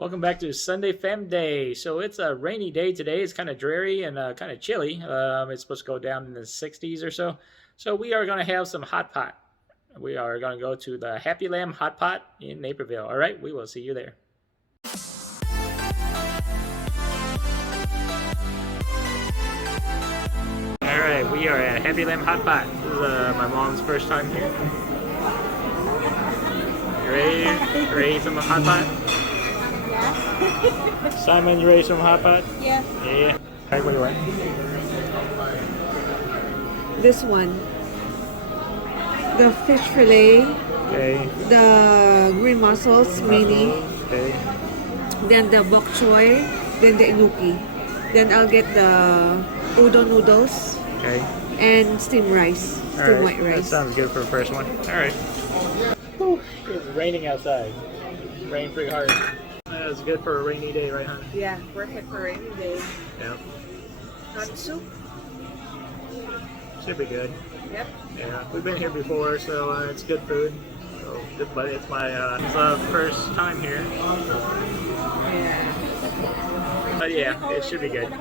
Welcome back to Sunday Famday. So it's a rainy day today. It's kind of dreary and kind of chilly. It's supposed to go down in the 60s or so. So we are going to have some hot pot. We are going to go to the Happy Lamb Hot Pot in Naperville. All right, we will see you there. All right, we are at Happy Lamb Hot Pot. This is my mom's first time here. You ready for some hot pot? Simon, you ready for some hot pot? Yeah. Yeah. Alright, what do you want? This one. The fish fillet. Okay. The green mussels, mini. Okay. Then the bok choy. Then the inuki. Then I'll get the udon noodles. Okay. And steamed rice. Steamed white rice. That sounds good for the first one. Alright. It's raining outside. It rained pretty hard. That's good for a rainy day, right, hon? Yeah, perfect for rainy day. Yep. Hot soup. Should be good. Yep. Yeah, we've been here before, so it's good food. So, but it's my first time here. Yeah. But yeah, it should be good.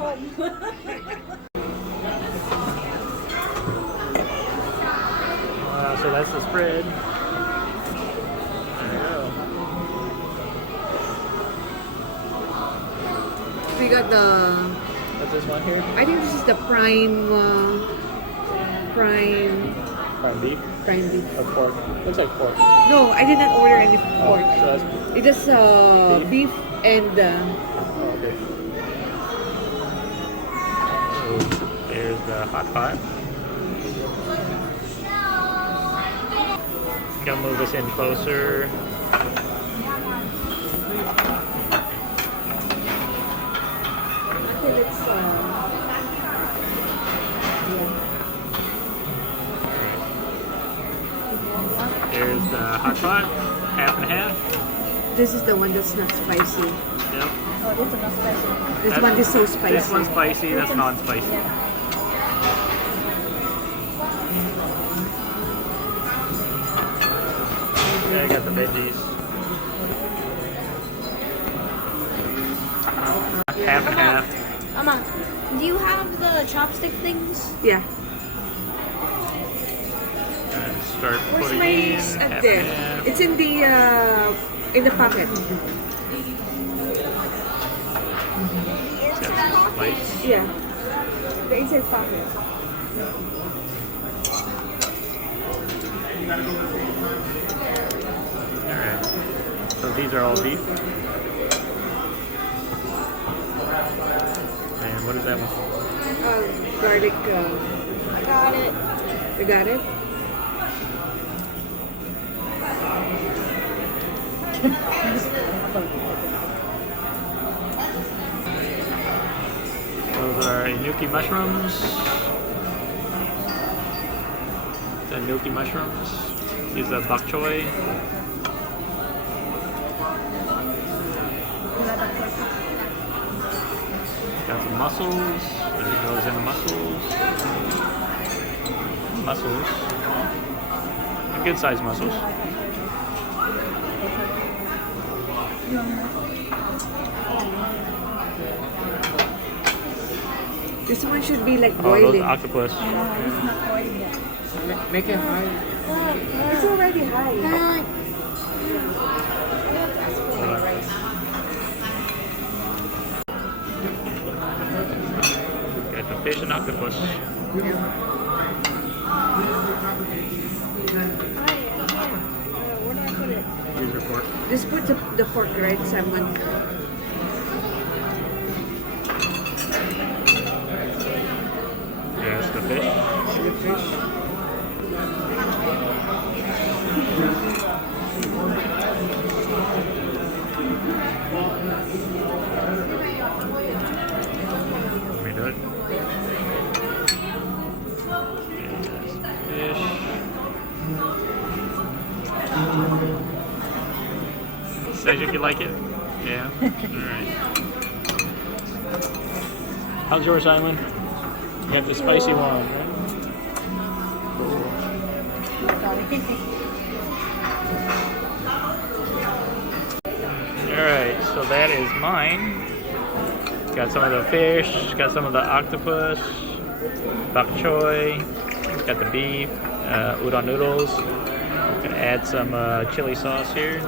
So that's the spread. There you go. We got the... What's this one here? I think this is the prime Prime beef or pork? Looks like pork. No, I did not order any pork. So that's It is beef and okay. So there's the hot pot. I'm gonna move this in closer. until it's There's the hot pot, half and half. This is the one that's not spicy. Yep. Oh, this is not spicy. This one is so spicy. This one's spicy, that's non-spicy. Yeah. Yeah, I got the veggies. Half and half. Mama, do you have the chopstick things? Yeah. And start Where's putting my in at half there? and half. It's in the pocket. Lights. Yeah. The inside pocket. Alright. So these are all beef. And what is that one? Garlic. I got it. You got it? Those are inuki mushrooms. The inuki mushrooms. These are bok choy. Got some mussels. There goes in the mussels. Mussels. Good sized mussels. This one should be like Oh, those boiling. octopus. No, it's not boiling yet. Make it high. It's already high. Got the fish and octopus. Where do I put it? These are pork. Just put the fork right, Simon. There's the fish. The fish. Let me do it. There's fish. Said if you like it. Yeah. Alright. How's yours, Simon? You got the spicy one, right? Cool. Alright, so so that is mine. Got some of the fish, got some of the octopus, bok choy, it's got the beef, udon noodles. Gonna add some chili sauce here.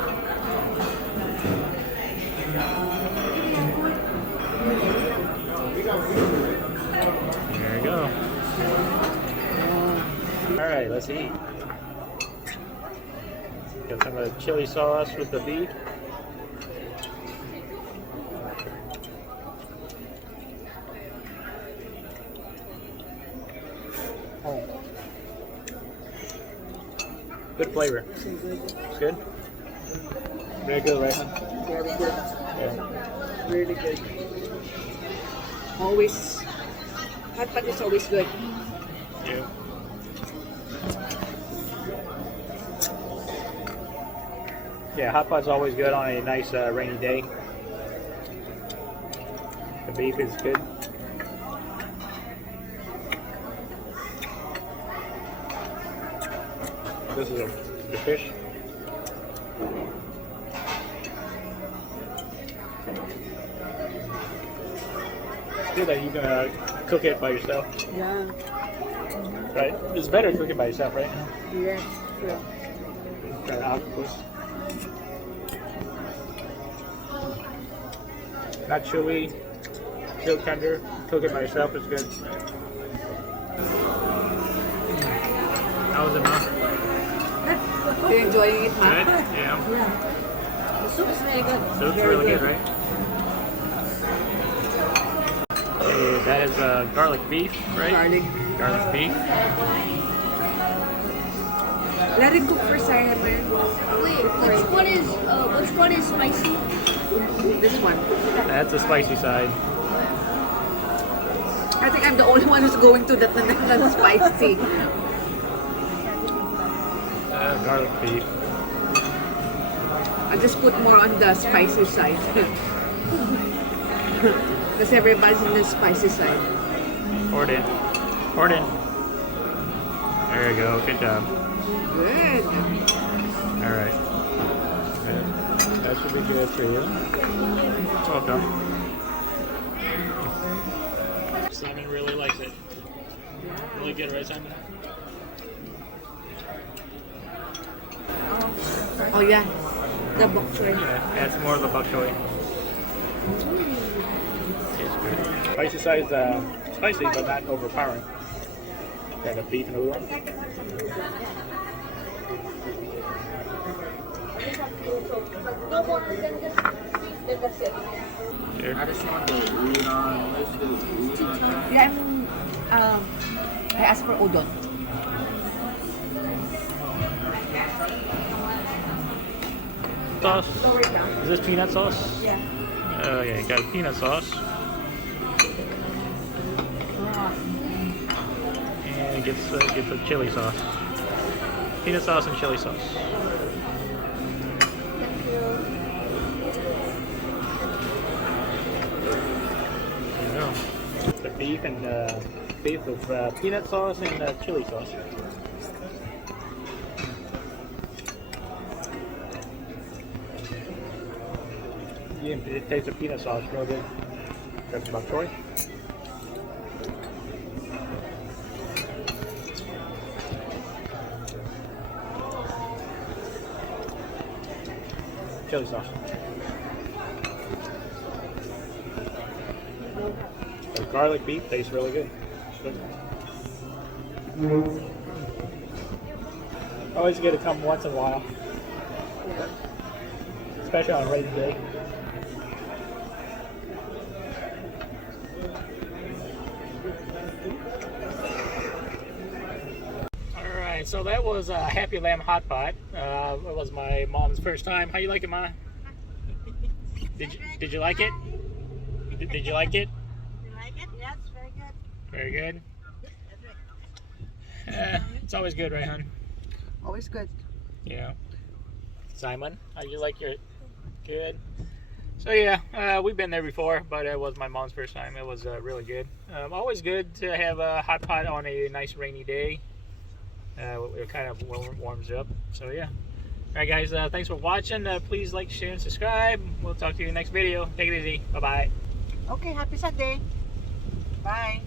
There we go. Alright, let's eat. Got some of the chili sauce with the beef. Oh. Good flavor. It's good? Very good, right? Very good. Yeah. Really good. Always, hot pot is always good. Yeah. Yeah, hot pot's always good on a nice rainy day. The beef is good. This is the fish. It's good that you can cook it by yourself, Yeah. right? It's better to cook it by yourself, right? Yes. Yeah. Try the octopus. Not chewy, still tender. Cook it by yourself, it's good. How was it, Mom? Are you enjoying it, Good? Ma? Yeah. Yeah. The soup is very good. Soup's really good, right? Okay, that is garlic beef, right? Garlic beef. Let it cook for Sarah, man. Wait, which one is spicy? This one. That's the spicy side. I think I'm the only one who's going to that spicy. Garlic beef. I just put more on the spicy side. Because everybody's in the spicy side. Pour it in. Pour it in. There you go. Good job. Good. All right. That should be good for you. Welcome. Simon really likes it. Really good, right, Simon? Oh yeah, the bok choy. Yeah, add more of the bok choy. Tastes good. Spicy side is spicy, but not overpowering. Got the beef and udon. Sure. I just want the udon. Let's do udon. Yeah, I asked for udon. Sauce. Lower it down. Is this peanut sauce? Yeah. Oh yeah, you got peanut sauce. And it gets the chili sauce. Peanut sauce and chili sauce. There you go. The beef and beef with peanut sauce and chili sauce. Yeah, it tastes of peanut sauce, real good. Got some bok choy. Chili sauce. The garlic beef tastes really good. Always good to come once in a while, especially on a rainy day. Alright, so that was a Happy Lamb hot pot. It was my mom's first time. How you like it, Ma? Did you like it? Did you like it? You like it? Yes, very good. Very good. It's always good, right, hon? Always good. Yeah. Simon, how you like your? Good. So yeah, we've been there before, but it was my mom's first time. It was really good. Always good to have a hot pot on a nice rainy day. It kind of warms you up. So yeah, All right, guys. Thanks for watching. Please like, share, and subscribe. We'll talk to you in the next video. Take it easy. Bye bye. Okay, happy Sunday. Bye.